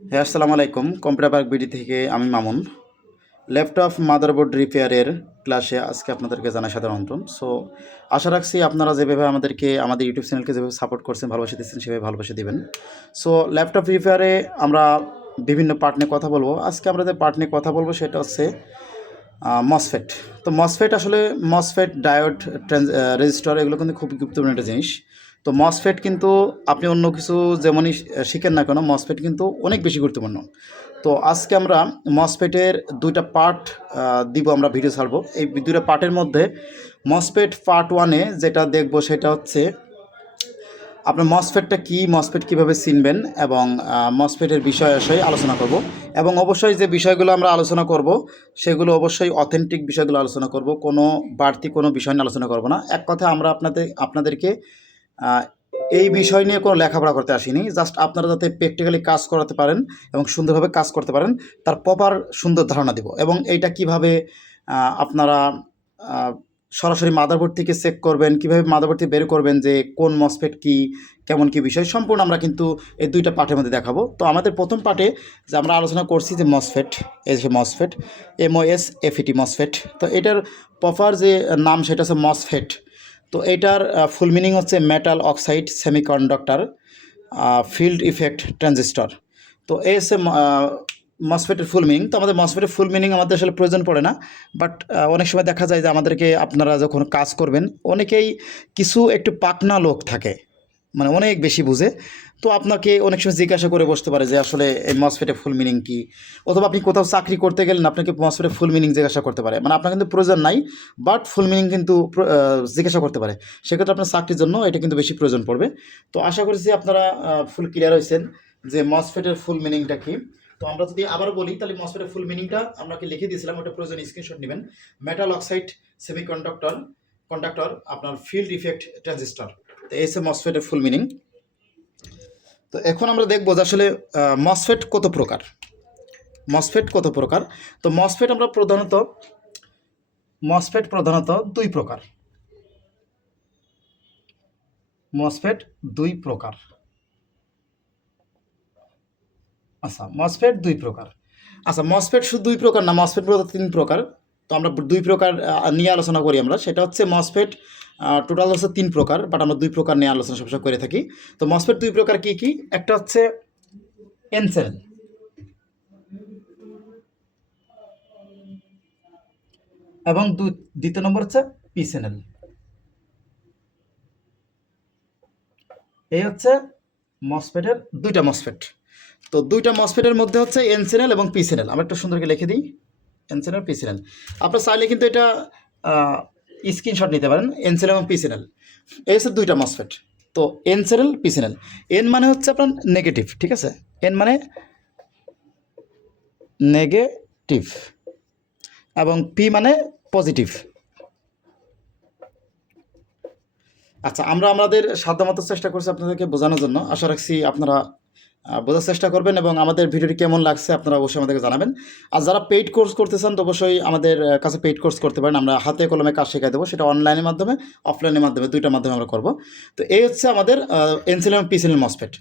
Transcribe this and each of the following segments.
হ্যাঁ, আসসালামু আলাইকুম। কম্পিউটার পার্ক বিডি থেকে আমি মামুন। ল্যাপটপ মাদারবোর্ড রিপেয়ারের ক্লাসে আজকে আপনাদেরকে জানাই সাদর আমন্ত্রণ। সো আশা রাখছি আপনারা যেভাবে আমাদের ইউটিউব চ্যানেলকে যেভাবে সাপোর্ট করছেন, ভালোবাসা দিচ্ছেন, সেভাবে ভালোবাসা দিবেন। সো ল্যাপটপ রিপেয়ারে আমরা বিভিন্ন পার্ট নিয়ে কথা বলবো। আজকে আমরা যে পার্ট নিয়ে কথা বলবো সেটা হচ্ছে মসফেট। তো মসফেট আসলে মসফেট, ডায়োড, রেজিস্টার এগুলো কিন্তু খুব গুরুত্বপূর্ণ একটা জিনিস। তো মসফেট কিন্তু আপনি অন্য কিছু যেমনই শিখেন না কেন, মসফেট কিন্তু অনেক বেশি গুরুত্বপূর্ণ। তো আজকে আমরা মসফেটের দুইটা পার্ট দিব, আমরা ভিডিও ছাড়বো। এই দুইটা পার্টের মধ্যে মসফেট পার্ট ওয়ানে যেটা দেখব সেটা হচ্ছে আপনার মসফেটটা কী, মসফেট কীভাবে চিনবেন, এবং মসফেটের বিষয় আশয়ে আলোচনা করব। এবং অবশ্যই যে বিষয়গুলো আমরা আলোচনা করব সেগুলো অবশ্যই অথেন্টিক বিষয়গুলো আলোচনা করব, কোনো বাড়তি কোনো বিষয় নিয়ে আলোচনা করব না। এক কথায় আমরা আপনাদেরকে এই বিষয় নিয়ে কোনো লেখাপড়া করতে আসিনি, জাস্ট আপনারা যাতে প্র্যাকটিক্যালি কাজ করাতে পারেন এবং সুন্দরভাবে কাজ করতে পারেন তার প্রপার সুন্দর ধারণা দিব। এবং এইটা কিভাবে আপনারা সরাসরি মাদারবোর্ড থেকে চেক করবেন, কীভাবে মাদারবোর্ড থেকে বের করবেন যে কোন মসফেট কী, কেমন কী বিষয়, সম্পূর্ণ আমরা কিন্তু এই দুইটা পার্টের মধ্যে দেখাবো। তো আমাদের প্রথম পার্টে যে আমরা আলোচনা করছি যে মসফেট, এই যে মসফেট, MOSFET মসফেট। তো এটার প্রপার যে নাম সেটা হচ্ছে মসফেট। তো এটার ফুল মিনিং হচ্ছে metal oxide semiconductor field effect transistor. তো এই হচ্ছে মসফেটের ফুল মিনিং। তো আমাদের মসফেটের ফুল মিনিং আমাদের আসলে প্রয়োজন পড়ে না, বাট অনেক সময় দেখা যায় যে আমাদেরকে, আপনারা যখন কাজ করবেন, অনেকেই কিছু একটু পাকনা লোক থাকে, মানে অনেক বেশি বুঝে। তো আপনাকে অনেক সময় জিজ্ঞাসা করে বসতে পারে যে আসলে এই মসফেটের ফুল মিনিং কী, অথবা আপনি কোথাও চাকরি করতে গেলেন আপনাকে মসফেটের ফুল মিনিং জিজ্ঞাসা করতে পারে। মানে আপনার কিন্তু প্রয়োজন নাই, বাট ফুল মিনিং কিন্তু জিজ্ঞাসা করতে পারে। সেক্ষেত্রে আপনার চাকরির জন্য এটা কিন্তু বেশি প্রয়োজন পড়বে। তো আশা করছি আপনারা ফুল ক্লিয়ার হয়েছেন যে মসফেটের ফুল মিনিংটা কী। তো আমরা যদি আবার বলি তাহলে মসফেটের ফুল মিনিংটা আপনাকে লিখে দিয়েছিলাম, ওটা প্রয়োজন স্ক্রিনশট নেবেন। মেটাল অক্সাইড সেমিকন্ডাক্টর আপনার ফিল্ড ইফেক্ট ট্রানজিস্টর। তো এই হচ্ছে মসফেটের ফুল মিনিং। তো এখন আমরা দেখব যে আসলে মসফেট কত প্রকার। তো মসফেট প্রধানত দুই প্রকার। মসফেট শুধু দুই প্রকার না, মসফেট প্রধানত তিন প্রকার। তো আমরা দুই প্রকার নিয়ে আলোচনা করি। আমরা সেটা হচ্ছে মসফেট টোটাল হচ্ছে তিন প্রকার, বাট আমরা দুই প্রকার নিয়ে আলোচনা সবসময় করে থাকি। তো মসফেট দুই প্রকার কী কী? একটা হচ্ছে এন চ্যানেল, এবং দ্বিতীয় নম্বর হচ্ছে পি চ্যানেল। এই হচ্ছে মসফেটের দুইটা মসফেট। তো দুইটা মসফেটের মধ্যে হচ্ছে এন চ্যানেল এবং পি চ্যানেল। আমরা একটু সুন্দর করে লিখে দিই, এন চ্যানেল, পি চ্যানেল। আপনারা চাইলে কিন্তু এটা স্ক্রিনশট নিতে পারেন, এন চ্যানেল এবং পি চ্যানেল। এই হচ্ছে দুইটা মসফেট। তো N channel, P channel. N মানে হচ্ছে আপনার নেগেটিভ, ঠিক আছে? এন মানে নেগেটিভ এবং পি মানে পজিটিভ। আচ্ছা, আমরা আমাদের সাধ্যমতো চেষ্টা করছি আপনাদেরকে বোঝানোর জন্য। আশা রাখছি আপনারা বোঝার চেষ্টা করবেন, এবং আমাদের ভিডিওটি কেমন লাগছে আপনারা অবশ্যই আমাদেরকে জানাবেন। আর যারা পেইড কোর্স করতে চান তো অবশ্যই আমাদের কাছে পেইড কোর্স করতে পারেন। আমরা হাতে কলমে কাজ শেখাই দেবো, সেটা অনলাইনের মাধ্যমে, অফলাইনের মাধ্যমে, দুইটার মাধ্যমে আমরা করব। তো এই হচ্ছে আমাদের এন চ্যানেল এবং পি চ্যানেল মসফেট।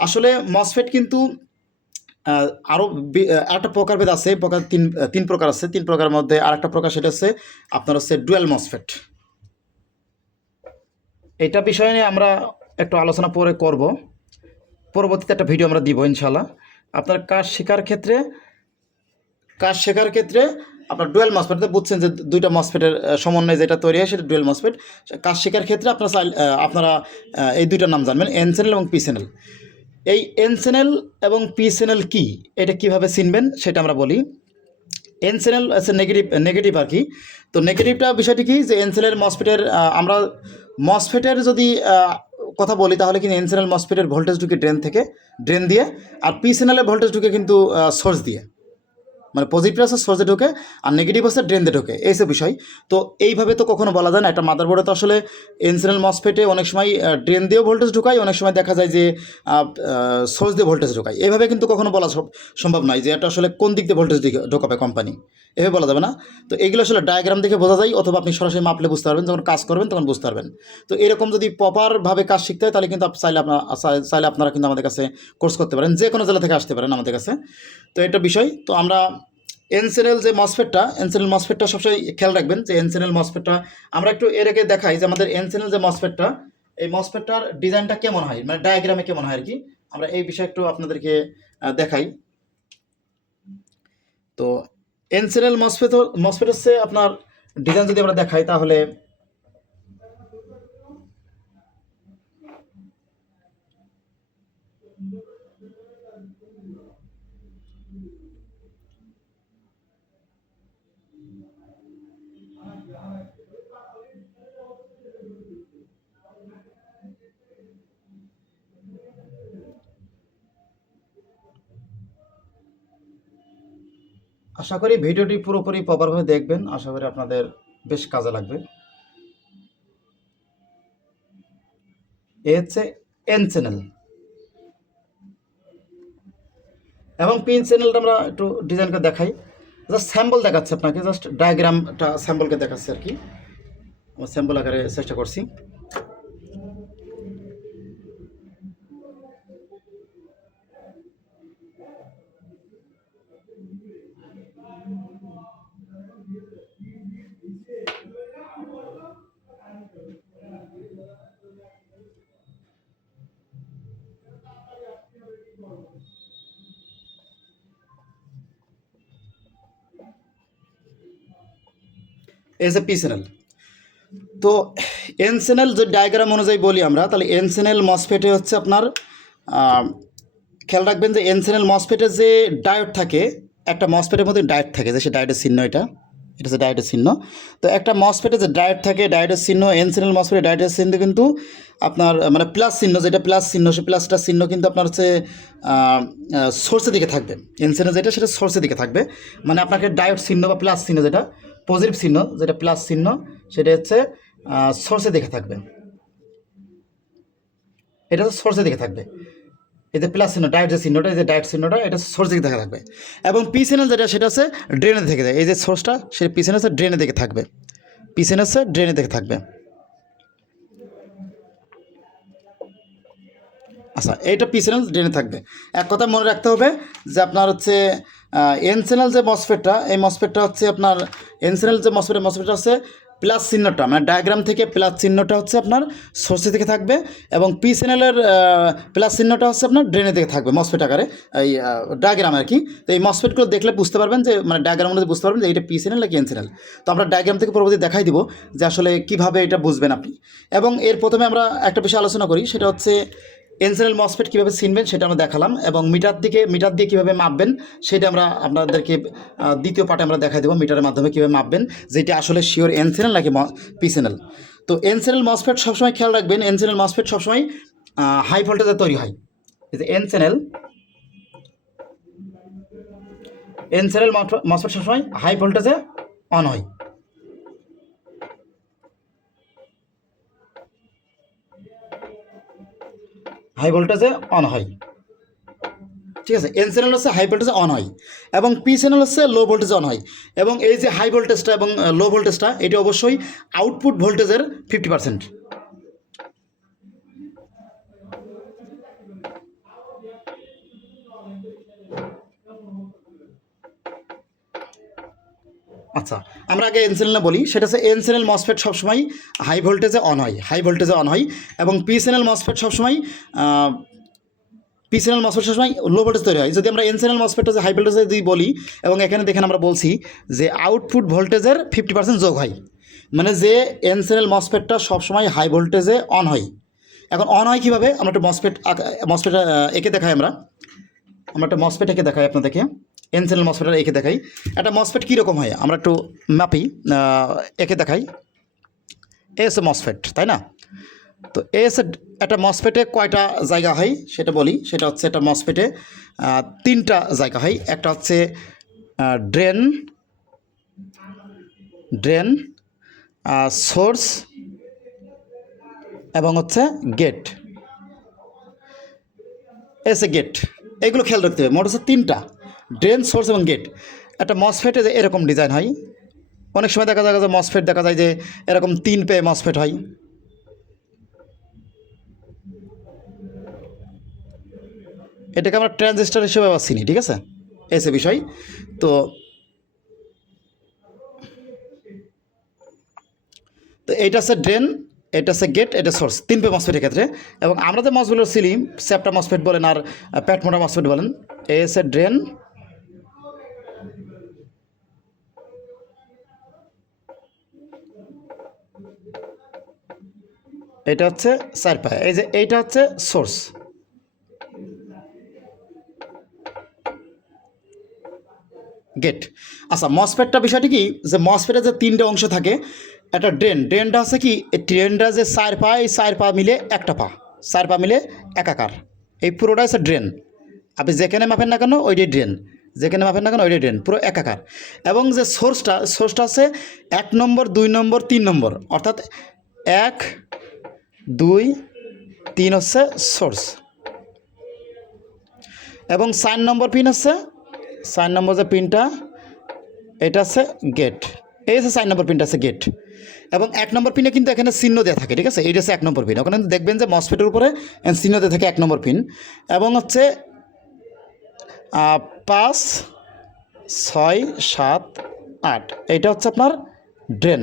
আসলে মসফেট কিন্তু আরও আরেকটা প্রকারভেদ আছে। তিন প্রকার আছে। তিন প্রকারের মধ্যে আরেকটা প্রকার, সেটা হচ্ছে আপনার হচ্ছে ডুয়াল মসফেট। এটা বিষয় নিয়ে আমরা একটু আলোচনা পরে করব, পরবর্তীতে একটা ভিডিও আমরা দিব ইনশাল্লাহ। আপনার কাজ শেখার ক্ষেত্রে আপনার ডুয়েল মসফেট, বুঝছেন যে দুইটা মসফেটের সমন্বয়ে যেটা তৈরি হয় সেটা ডুয়েল মসফেট। কাজ শেখার ক্ষেত্রে আপনারা এই দুইটার নাম জানবেন, এন চ্যানেল এবং পি চ্যানেল। এই এন চ্যানেল এবং পি চ্যানেল কী, এটা কীভাবে চিনবেন সেটা আমরা বলি। এন চ্যানেল আছে নেগেটিভ আর কি। তো নেগেটিভটা বিষয়টি কি, যে এন চ্যানেল মসফেটের আমরা মসফেটের যদি কথা বলি তাহলে কিন্তু এন চ্যানেল মসফেটের ভোল্টেজ ঢুকে ড্রেন দিয়ে, আর পি চ্যানেলের ভোল্টেজ ঢুকে কিন্তু সোর্স দিয়ে। মানে পজিটিভ আছে সোর্সে ঢোকে আর নেগেটিভ আছে ড্রেন দিয়ে ঢোকে, এই সব বিষয়। তো এইভাবে তো কখনো বলা যায় না। একটা মাদারবোর্ডে তো আসলে এনসেনেল মসফেটে অনেক সময় ড্রেন দিয়েও ভোল্টেজ ঢোকায়, অনেক সময় দেখা যায় যে সোর্স দিয়ে ভোল্টেজ ঢোকায়। এইভাবে কিন্তু কখনো বলা সম্ভব নয় যে এটা আসলে কোন দিক দিয়ে ভোল্টেজ ঢোকাবে কোম্পানি, এভাবে বলা যাবে না। তো এগুলো আসলে ডায়াগ্রাম দেখে বোঝা যায়, অথবা আপনি সরাসরি মাপলে বুঝতে পারবেন, যখন কাজ করবেন তখন বুঝতে পারবেন। তো এরকম যদি প্রপারভাবে কাজ শিখতে হয় তাহলে কিন্তু চাইলে আপনারা কিন্তু আমাদের কাছে কোর্স করতে পারেন, যে কোনো জেলা থেকে আসতে পারেন আমাদের কাছে। তো এটা বিষয়। তো আমরা এনসেনেল যে এনসেনেল মসফেটটা সবসময় খেয়াল রাখবেন যে এনসেনেল মসফেটটা আমরা একটু এর আগে দেখাই যে আমাদের এনসেনেল যে মসফেটটা, এই মসফেটটার ডিজাইনটা কেমন হয়, মানে ডায়াগ্রামে কেমন হয় আর কি। আমরা এই বিষয়ে একটু আপনাদেরকে দেখাই। তো এনসেনেল মসফেট হচ্ছে আপনার ডিজাইন যদি আমরা দেখাই তাহলে আশা করি ভিডিওটি পুরোপুরি প্রপারভাবে দেখবেন, আশা করি আপনাদের বেশ কাজে লাগবে। এ হচ্ছে এন চ্যানেল এবং পিন চ্যানেলটা আমরা একটু ডিজাইনকে দেখাই। জাস্ট স্যাম্পল দেখাচ্ছে আপনাকে, জাস্ট ডায়াগ্রামটা স্যাম্পলকে দেখাচ্ছে আর কি। আমরা স্যাম্পল আকারে চেষ্টা করছি। As A P channel. তো এন চ্যানেল যদি ডায়াগ্রাম অনুযায়ী বলি আমরা, তাহলে এন চ্যানেল মসফেটে হচ্ছে আপনার খেয়াল রাখবেন যে এন চ্যানেল মসফেটের যে ডায়োড থাকে, একটা মসফেটের মধ্যে ডায়োড থাকে, যে সে ডায়োডের চিহ্ন, এটা হচ্ছে ডায়োডের চিহ্ন। তো একটা মসফেটে যে ডায়োড থাকে, ডায়োডের চিহ্ন, এন চ্যানেল মসফেটের ডায়োডের চিহ্ন কিন্তু আপনার মানে প্লাস চিহ্ন, যেটা প্লাস চিহ্ন, সে প্লাসটার চিহ্ন কিন্তু আপনার হচ্ছে সোর্সের দিকে থাকবে। এন চ্যানেল যেটা সেটা সোর্সের দিকে থাকবে, মানে আপনাকে ডায়োড চিহ্ন বা প্লাস চিহ্ন, যেটা পজিটিভ চিহ্ন, যেটা প্লাস চিহ্ন, সেটা হচ্ছে সোর্সের দিকে থাকবে। এটা তো সোর্সের দিকে থাকবে। এই যে প্লাস চিহ্ন, ডায়েট যে চিহ্নটা, এই যে ডায়েট চিহ্নটা, এটা সোর্স দিকে দেখা থাকবে। এবং পি চ্যানেল যেটা, সেটা হচ্ছে ড্রেনের থেকে যায়। এই যে সোর্সটা, সেটা পি চ্যানেল হচ্ছে ড্রেনের দিকে থাকবে, পি চ্যানেল হচ্ছে ড্রেনের দিকে থাকবে। আচ্ছা, এইটা পি চ্যানেল ড্রেনে থাকবে। এক কথা মনে রাখতে হবে যে আপনার হচ্ছে এন চ্যানেল যে মসফেটটা, এই মসফেটটা হচ্ছে আপনার এন চ্যানেল যে মসফেটটা হচ্ছে প্লাস চিহ্নটা, মানে ডায়াগ্রাম থেকে প্লাস চিহ্নটা হচ্ছে আপনার সোর্সের দিকে থাকবে, এবং পি চ্যানেলের প্লাস চিহ্নটা হচ্ছে আপনার ড্রেনের দিকে থাকবে মসফেট আকারে, এই ডায়াগ্রাম আর কি। তো এই মসফেটগুলো দেখলে বুঝতে পারবেন যে, মানে ডায়াগ্রাম অনুযায়ী বুঝতে পারবেন যে এটা পি চ্যানেল নাকি এন চ্যানেল। তো আমরা ডায়াগ্রাম থেকে পরবর্তী দেখাই দিব যে আসলে কীভাবে এটা বুঝবেন আপনি। এবং এর প্রথমে আমরা একটা বিষয় আলোচনা করি, সেটা হচ্ছে এন চ্যানেল মসফেট কীভাবে চিনবেন সেটা আমরা দেখালাম, এবং মিটার দিয়ে কীভাবে মাপবেন সেটা আমরা আপনাদেরকে দ্বিতীয় পার্টে আমরা দেখাই দেবো, মিটারের মাধ্যমে কীভাবে মাপবেন যেটা আসলে শিওর এন চ্যানেল নাকি পি চ্যানেল। তো এন চ্যানেল মসফেট সবসময় খেয়াল রাখবেন, এন চ্যানেল মসফেট সবসময় হাই ভোল্টেজে তৈরি হয়। এই যে এন চ্যানেল মসফেট সবসময় হাই ভোল্টেজে অন হয়। হাই ভোল্টেজে অন হয়, ঠিক আছে। এন চ্যানেল হচ্ছে হাই ভোল্টেজে অন হয়, এবং পি চ্যানেল হচ্ছে লো ভোল্টেজে অন হয়। এবং এই যে হাই ভোল্টেজটা এবং লো ভোল্টেজটা, এটি অবশ্যই আউটপুট ভোল্টেজের 50%। আচ্ছা, আমরা আগে এন চ্যানেল বলি, সেটা হচ্ছে এন চ্যানেল মসফেট সবসময় হাই ভোল্টেজে অন হয়, এবং পি চ্যানেল মসফেট সবসময় লো ভোল্টেজ তৈরি হয়। যদি আমরা এন চ্যানেল মসফেটটা যে হাই ভোল্টেজে যদি বলি, এবং এখানে দেখেন আমরা বলছি যে আউটপুট ভোল্টেজের 50% যোগ হয়, মানে যে এন চ্যানেল মসফেটটা সবসময় হাই ভোল্টেজে অন হয়। এখন অন হয় কীভাবে, আমরা একটা মসফেট এঁকে দেখাই। আমরা একটা মসফেট এঁকে দেখাই আপনাদেরকে, এন চ্যানেল মসফেটটা এঁকে দেখাই। একটা মসফেট কীরকম হয় আমরা একটু মাপি, এঁকে দেখাই। এস মসফেট, তাই না? তো এস একটা মসফেটে কয়টা জায়গা হয় সেটা বলি, সেটা হচ্ছে একটা মসফেটে 3টা জায়গা হয়। একটা হচ্ছে ড্রেন ড্রেন সোর্স এবং হচ্ছে গেট, এসে গেট, এগুলো খেয়াল রাখতে হবে। মোট হচ্ছে তিনটা, ড্রেন, সোর্স এবং গেট। একটা মসফেটে যে এরকম ডিজাইন হয়, অনেক সময় দেখা যায় যে মসফেট দেখা যায় যে এরকম 3 পে মসফেট হয়। এটাকে আমরা ট্রানজিস্টর হিসেবে আবার চিনি, ঠিক আছে, এসে বিষয়। তো এইটা হচ্ছে ড্রেন, এটা হচ্ছে গেট, এটা সোর্স, 3 পে মসফেটের ক্ষেত্রে। এবং আমরা যে মসফেটগুলো চিনি, চ্যাপ্টা মসফেট বলেন আর প্যাট মোটা মসফেট বলেন, এ হচ্ছে ড্রেন, এটা হচ্ছে 4 পায়ে, এই যে এইটা হচ্ছে সোর্স। গেট। আচ্ছা, মসফেটটা বিষয়টি কি, যে মসফেটের যে 3টে অংশ থাকে, একটা ড্রেনটা হচ্ছে কি, এই ড্রেনটা যে 4 পা, এই 4 পা মিলে একটা পা, 4 পা মিলে একাকার, এই পুরোটা হচ্ছে ড্রেন। আপনি যেখানে মাপেন না কেন ওইটাই ড্রেন, যেখানে মাপেন না কেন ওইটাই ড্রেন, পুরো একাকার। এবং যে সোর্সটা হচ্ছে 1 নম্বর, 2 নম্বর, 3 নম্বর, অর্থাৎ 1, 2, 3 হচ্ছে সোর্স। এবং 4 নম্বর পিন হচ্ছে, 4 নম্বর যে পিনটা, এটা হচ্ছে গেট, এই হচ্ছে 4 নম্বর পিনটা হচ্ছে গেট। এবং 1 নম্বর পিনে কিন্তু এখানে চিহ্ন দেওয়া থাকে, ঠিক আছে, এইটা হচ্ছে 1 নম্বর পিন। ওখানে দেখবেন যে মসফেটের উপরে চিহ্ন দেওয়া থাকে 1 নম্বর পিন। এবং হচ্ছে 5, 6, 7, 8, এইটা হচ্ছে আপনার ড্রেন।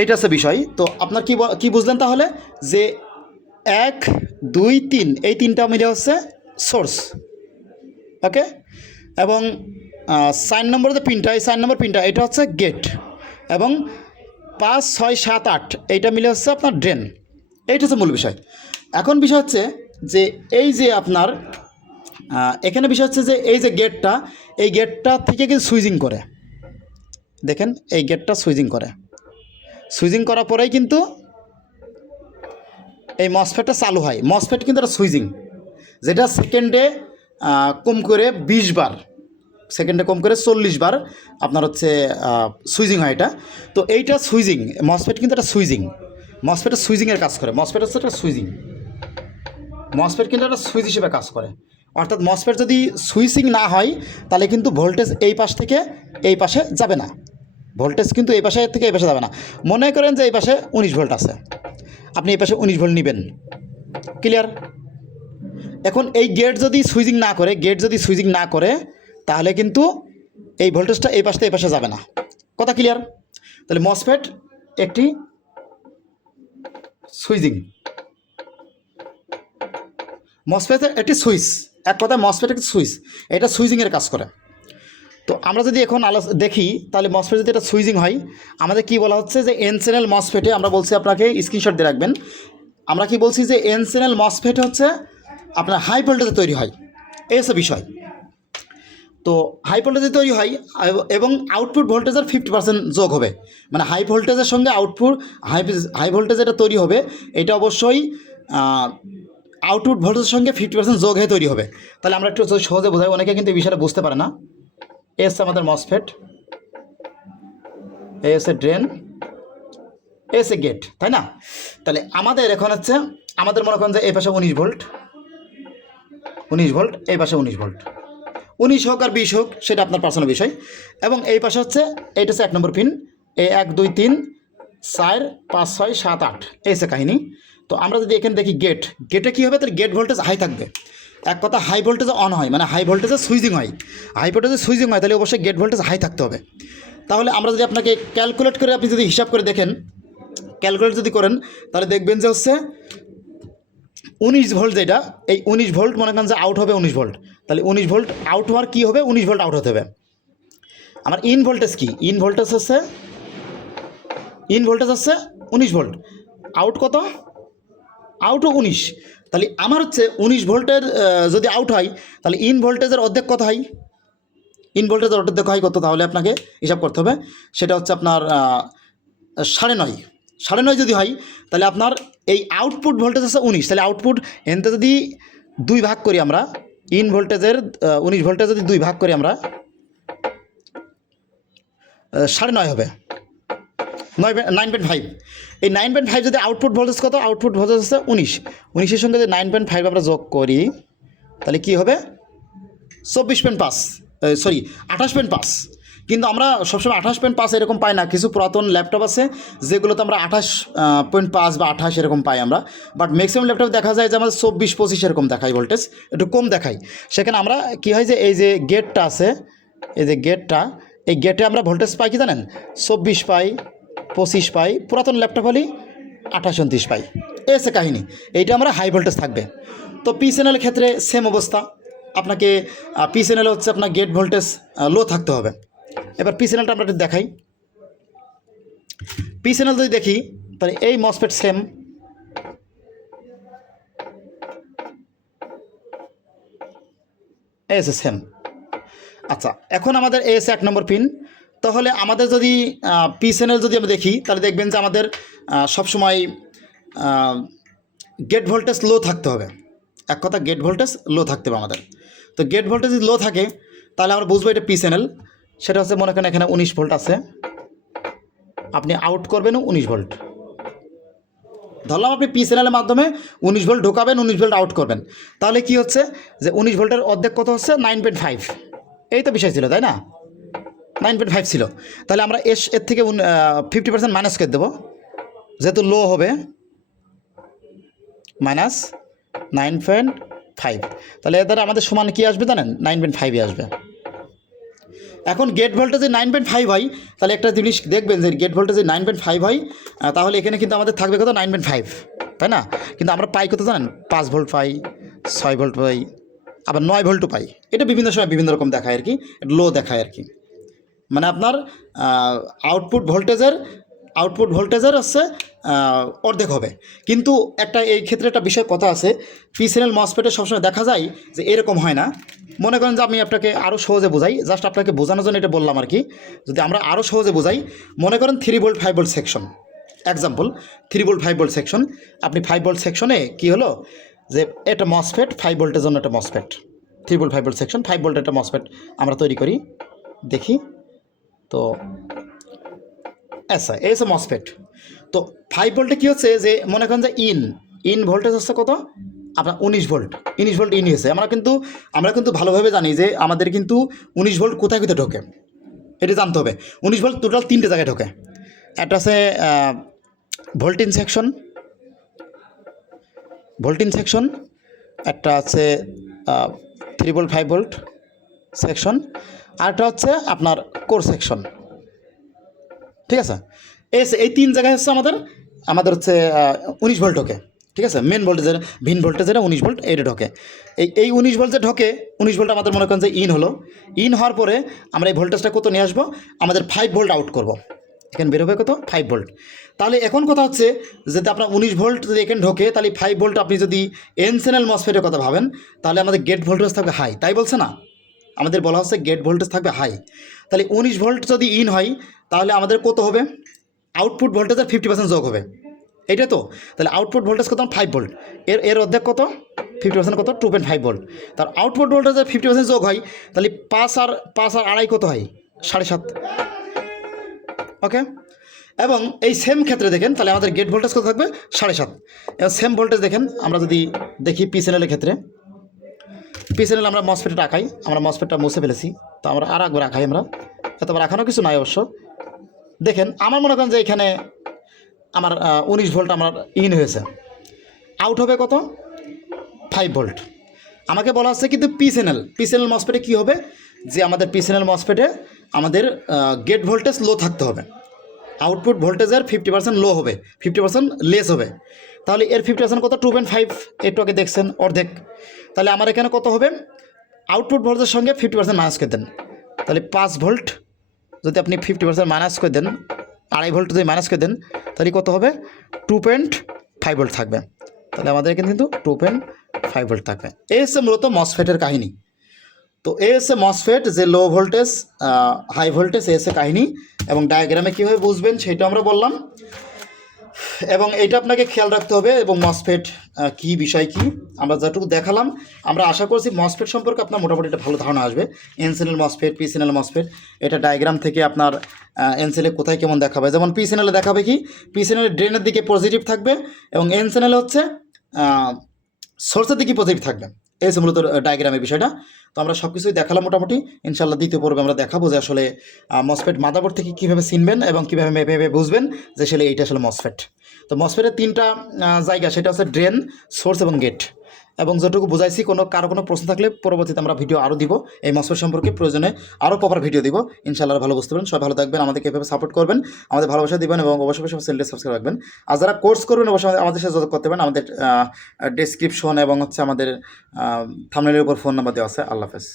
এইটা হচ্ছে বিষয়। তো আপনার কি বুঝলেন তাহলে, যে 1, 2, 3 এই 3টা মিলে হচ্ছে সোর্স, ওকে। এবং 4 নম্বর যে পিনটা, এই 4 নম্বর পিনটা, এটা হচ্ছে গেট। এবং 5, 6, 7, 8 এইটা মিলে হচ্ছে আপনার ড্রেন। এইটা হচ্ছে মূল বিষয়। এখন বিষয় হচ্ছে যে এই যে আপনার এখানে বিষয় হচ্ছে যে এই যে গেটটা, এই গেটটা থেকে কিন্তু সুইচিং করে, দেখেন এই গেটটা সুইচিং করে, সুইচিং করার পরেই কিন্তু এই মসফেটটা চালু হয়। মসফেট কিন্তু একটা সুইচিং, যেটা সেকেন্ডে কম করে 20 বার, সেকেন্ডে কম করে 40 বার আপনার হচ্ছে সুইচিং হয় এটা। তো এইটা সুইচিং, মসফেট কিন্তু একটা সুইচিং, মসফেটের সুইচিংয়ের কাজ করে। মসফেট হচ্ছে একটা সুইচিং, মসফেট কিন্তু একটা সুইচ হিসেবে কাজ করে। অর্থাৎ মসফেট যদি সুইচিং না হয়, তাহলে কিন্তু ভোল্টেজ এই পাশ থেকে এই পাশে যাবে না, ভোল্টেজ কিন্তু এই পাশে থেকে এই পাশে যাবে না। মনে করেন যে এই পাশে 19 ভোল্ট আছে, আপনি এই পাশে 19 ভোল্ট নেবেন, ক্লিয়ার। এখন এই গেট যদি সুইচিং না করে, তাহলে কিন্তু এই ভোল্টেজটা এই পাশ থেকে এই পাশে যাবে না, কথা ক্লিয়ার। তাহলে মসফেট একটি সুইচিং, মসফেট একটি সুইচ, এক কথায় মসফেট একটি সুইচ, এটা সুইচিংয়ের কাজ করে। তো আমরা যদি এখন দেখি, তাহলে মসফেট যদি এটা সুইচিং হয়, আমাদের কি বলা হচ্ছে, যে এন চ্যানেল মসফেটে, আমরা বলছি আপনাকে স্ক্রিনশট দিয়ে রাখবেন, আমরা কি বলছি, যে এন চ্যানেল মসফেট হচ্ছে আপনার হাই ভোল্টেজে তৈরি হয়, এই হচ্ছে বিষয়। তো হাই ভোল্টেজে তৈরি হয় এবং আউটপুট ভোল্টেজের 50% যোগ হবে, মানে হাই ভোল্টেজের সঙ্গে আউটপুট হাই ভোল্টেজ এটা তৈরি হবে, এটা অবশ্যই আউটপুট ভোল্টেজের সঙ্গে 50% যোগ হয়ে তৈরি হবে। তাহলে আমরা একটু সহজে বোঝাই, অনেকে কিন্তু এই বিষয়টা বুঝতে পারে না। এ হচ্ছে আমাদের মসফেট, এ হচ্ছে ড্রেন, এ হচ্ছে গেট, তাই না? তাহলে আমাদের এখন হচ্ছে, আমাদের মনে করেন যে এই পাশে 19 ভোল্ট, এই পাশে 19 ভোল্ট, 19 হোক আর 20 হোক সেটা আপনার পার্সোনাল বিষয়। এবং এই পাশে হচ্ছে, এইটা হচ্ছে 1 নম্বর পিন, এই 1, 2, 3, 4, 5, 6, 7, 8 এই হচ্ছে কাহিনী। তো আমরা যদি এখানে দেখি গেটে কী হবে, তাহলে গেট ভোল্টেজ হাই থাকবে, এক কথা হাই ভোল্টেজে অন হয়, মানে হাই ভোল্টেজে সুইচিং হয়, তাহলে অবশ্যই গেট ভোল্টেজ হাই থাকতে হবে। তাহলে আমরা যদি আপনাকে ক্যালকুলেট করে, আপনি যদি হিসাব করে দেখেন, ক্যালকুলেট যদি করেন, তাহলে দেখবেন যে হচ্ছে 19 ভোল্ট, যেটা এই 19 ভোল্ট মনে করেন যে আউট হবে 19 ভোল্ট, তাহলে 19 ভোল্ট আউট হওয়ার কী হবে, 19 ভোল্ট আউট হতে হবে। আমার ইন ভোল্টেজ কি, ইন ভোল্টেজ হচ্ছে 19 ভোল্ট, আউট কত, আউটও 19, তাহলে আমার হচ্ছে 19 ভোল্টের যদি আউট হয়, তাহলে ইন ভোল্টেজের অর্ধেক কত হয়, ইন ভোল্টেজের অর্ধেক হয় কত, তাহলে আপনাকে হিসাব করতে হবে, সেটা হচ্ছে আপনার 9.5 যদি হয়, তাহলে আপনার এই আউটপুট ভোল্টেজ আছে 19, তাহলে আউটপুট এনতে যদি 2 ভাগ করি আমরা, ইন ভোল্টেজের 19 ভোল্টেজ যদি 2 ভাগ করি আমরা 9.5 হবে, 9.5। এই 9.5 যদি আউটপুট ভোল্টেজ কত, আউটপুট ভোল্টেজ হচ্ছে 19 সঙ্গে যদি 9.5 আমরা যোগ করি তাহলে কি হবে 24.5, সরি 28.5। কিন্তু আমরা সবসময় 28.5 এরকম পাই না, কিছু পুরাতন ল্যাপটপ আছে যেগুলোতে আমরা 28.5 বা 28 এরকম পাই আমরা, বাট ম্যাক্সিমাম ল্যাপটপ দেখা যায় যে আমাদের 24-25 এরকম দেখায় ভোল্টেজ, একটু কম দেখায়। সেখানে আমরা কি হয় যে এই যে গেটটা আছে, এই যে গেটটা, এই গেটে আমরা ভোল্টেজ পাই কি জানেন, 24 পাই, 25 পাই, পুরাতন ল্যাপটপ হলেই 28-29 পাই। এসে কাহিনী, এইটা আমরা হাই ভোল্টেজ থাকবে। তো পি চ্যানেলের ক্ষেত্রে সেম অবস্থা, আপনাকে পি চ্যানেলে হচ্ছে আপনার গেট ভোল্টেজ লো থাকতে হবে। এবার পি চ্যানেলটা আমরা একটু দেখাই। পি চ্যানেল যদি দেখি তাহলে এই মসফেট সেম, এসে সেম। আচ্ছা, এখন আমাদের এসে 1 নম্বর পিন। তাহলে আমাদের যদি পি চ্যানেল যদি আমরা দেখি তাহলে দেখবেন যে আমাদের সবসময় গেট ভোল্টেজ লো থাকতে হবে। এক কথা, গেট ভোল্টেজ লো থাকতে হবে আমাদের। তো গেট ভোল্টেজ যদি লো থাকে তাহলে আমরা বুঝবো এটা পি চ্যানেল। সেটা হচ্ছে মনে করেন এখানে 19 ভোল্ট আছে, আপনি আউট করবেন 19 ভোল্ট। ধরলাম আপনি পি চ্যানেলের মাধ্যমে 19 ভোল্ট ঢোকাবেন, 19 ভোল্ট আউট করবেন। তাহলে কি হচ্ছে যে 19 ভোল্টের অর্ধেক কত হচ্ছে 9.5, এই তো বিষয় ছিল তাই না, 9.5 ছিল। তাহলে আমরা এর থেকে 50% মাইনাস করে দেবো, যেহেতু লো হবে -9.5। তাহলে এর দ্বারা আমাদের সমান কী আসবে জানেন, 9.5 আসবে। এখন গেট ভোল্টেজে 9.5 হয়, তাহলে একটা জিনিস দেখবেন যে গেট ভোল্টেজে 9.5 হয়, তাহলে এখানে কিন্তু আমাদের থাকবে কত 9.5, তাই না? কিন্তু আমরা পাই কত জানেন, 5 ভোল্ট পাই, 6 ভোল্ট পাই, আবার 9 ভোল্টও পাই। এটা বিভিন্ন সময় বিভিন্ন রকম দেখায় আর কি, লো দেখায় আর কি। মানে আপনার আউটপুট ভোল্টেজের হচ্ছে অর্ধেক হবে। কিন্তু একটা এই ক্ষেত্রে একটা বিষয় কথা আছে, পি চ্যানেল মসফেটে সবসময় দেখা যায় যে এরকম হয় না। মনে করেন যে আমি আপনাকে আরও সহজে বোঝাই, জাস্ট আপনাকে বোঝানোর জন্য এটা বললাম আর কি। যদি আমরা আরও সহজে বোঝাই, মনে করেন 3 volt 5 volt section, example 3 volt 5 volt section. আপনি 5 ভোল্ট সেকশনে কী হলো যে এটা মসফেট, 5 ভোল্টের জন্য একটা মসফেট, 3 ভোল্ট 5 ভোল্ট সেকশন, 5 ভোল্টের একটা মসফেট আমরা তৈরি করি, দেখি তো আচ্ছা এই হচ্ছে মসফেট। তো 5 ভোল্টে কী হচ্ছে যে মনে করেন যে ইন ভোল্টেজ হচ্ছে কত আপনার 19 ভোল্ট, 19 ভোল্ট ইন হয়েছে। আমরা কিন্তু ভালোভাবে জানি যে আমাদের কিন্তু 19 ভোল্ট কোথায় কোথায় ঢোকে এটা জানতে হবে। 19 ভোল্ট টোটাল 3টে জায়গায় ঢোকে। একটা আছে ভোল্টিন সেকশন, একটা আছে 3 ভোল্ট 5 ভোল্ট সেকশন, আরেকটা হচ্ছে আপনার কোর সেকশন, ঠিক আছে? এই 3 জায়গায় হচ্ছে আমাদের হচ্ছে 19 ভোল্ট ঢোকে, ঠিক আছে? মেন ভোল্টেজের ভিন ভোল্টেজের 19 ভোল্ট এইটা ঢোকে। এই 19 ভোল্ট যে ঢোকে, 19 ভোল্ট আমাদের মনে করেন যে ইন হলো। ইন হওয়ার পরে আমরা এই ভোল্টেজটা কত নিয়ে আসবো, আমাদের 5 ভোল্ট আউট করব। এখানে বেরোবে কত 5 ভোল্ট। তাহলে এখন কথা হচ্ছে যদি আপনার 19 ভোল্ট যদি এখানে ঢোকে, তাহলে 5 ভোল্ট আপনি যদি এন চ্যানেল মসফেটের কথা ভাবেন, তাহলে আমাদের গেট ভোল্টেজ থাকবে হাই, তাই বলছে না? আমাদের বলা হচ্ছে গেট ভোল্টেজ থাকবে হাই। তাহলে 19 ভোল্ট যদি ইন হয় তাহলে আমাদের কত হবে, আউটপুট ভোল্টেজের 50% যোগ হবে, এইটা তো। তাহলে আউটপুট ভোল্টেজ কত 5 ভোল্ট, এর অর্ধেক কত 50% কত 2.5 ভোল্ট। তার আউটপুট ভোল্টেজের 50% যোগ হয়, তাহলে 5 আর 2.5 কত হয় 7.5, ওকে। এবং এই সেম ক্ষেত্রে দেখেন তাহলে আমাদের গেট ভোল্টেজ কত থাকবে 7.5। এবং সেম ভোল্টেজ দেখেন আমরা যদি দেখি পি চ্যানেলের ক্ষেত্রে, পি চ্যানেল আমরা মসফেটটা রাখাই, আমরা মসফেটটা মুছে ফেলেছি, তো আমরা আর একবার রাখাই, আমরা এতবার রাখানো কিছু নাই অবশ্য। দেখেন আমার মনে করেন যে এখানে আমার 19 ভোল্ট আমার ইন হয়েছে, আউট হবে কত 5 ভোল্ট। আমাকে বলা হচ্ছে কিন্তু পি চ্যানেল মসফেটে কী হবে যে আমাদের পি চ্যানেল মসফেটে আমাদের গেট ভোল্টেজ লো থাকতে হবে, আউটপুট ভোল্টেজের 50% লো হবে, 50% লেস হবে। তাহলে এর 50% কত 2.5, একটু আগে দেখছেন অর্ধেক। তাহলে আমার এখানে কত হবে, আউটপুট ভোল্টেজের সঙ্গে 50% মাইনাস করে দেন, তাহলে 5 ভোল্ট যদি আপনি 50% মাইনাস করে দেন, 2.5 ভোল্ট যদি মাইনাস করে দেন, তাহলে কত হবে 2.5 ভোল্ট থাকবে। তাহলে আমাদের এখানে কিন্তু 2.5 ভোল্ট থাকবে। এই হচ্ছে মূলত মসফেটের কাহিনী। তো এই হচ্ছে মসফেট, যে লো ভোল্টেজ হাই ভোল্টেজ, এই হচ্ছে কাহিনী। এবং ডায়াগ্রামে কীভাবে বুঝবেন সেটা আমরা বললাম। এবং এইটা আপনাকে খেয়াল রাখতে হবে। এবং মসফেট কী বিষয় কী আমরা যতটুকু দেখালাম, আমরা আশা করছি মসফেট সম্পর্কে আপনার মোটামুটি একটা ভালো ধারণা আসবে। N channel MOSFET, P channel MOSFET, এটা ডায়াগ্রাম থেকে আপনার এন চ্যানেলে কোথায় কেমন দেখাবে। যেমন পি চ্যানেলে দেখাবে কি, পি চ্যানেলের ড্রেনের দিকে পজিটিভ থাকবে এবং এন চ্যানেলে হচ্ছে সোর্সের দিকে পজিটিভ থাকবে। এই হচ্ছে মূলত ডায়াগ্রামের বিষয়টা। তো আমরা সব কিছুই দেখালাম মোটামুটি। ইনশাল্লাহ দ্বিতীয় পর্বে আমরা দেখাবো যে আসলে মসফেট মাদারবোর্ড থেকে কীভাবে চিনবেন এবং কীভাবে মেপে বুঝবেন যে আসলে এইটা আসলে মসফেট। তো মসফেটের 3টা জায়গা, সেটা হচ্ছে ড্রেন, সোর্স এবং গেট। এবং যতটুকু বুঝাইছি, কারো কোনো প্রশ্ন থাকলে পরবর্তীতে আমরা ভিডিও আরও দিব এই মসফেট সম্পর্কে, প্রয়োজনে আরও প্রপার ভিডিও দিব। ইনশাআল্লাহ ভালো বুঝতে পারেন। সবাই ভালো থাকবেন, আমাদেরকে এভাবে সাপোর্ট করবেন, আমাদের ভালোবাসা দিবেন এবং অবশ্যই চ্যানেলটি সাবস্ক্রাইব রাখবেন। আর যারা কোর্স করবেন অবশ্যই আমাদের সাথে যোগাযোগ করতে পারেন। আমাদের ডেসক্রিপশন এবং হচ্ছে আমাদের থাম্বনেলের উপর ফোন নাম্বার দেওয়া আছে। আল্লাহ হাফেজ।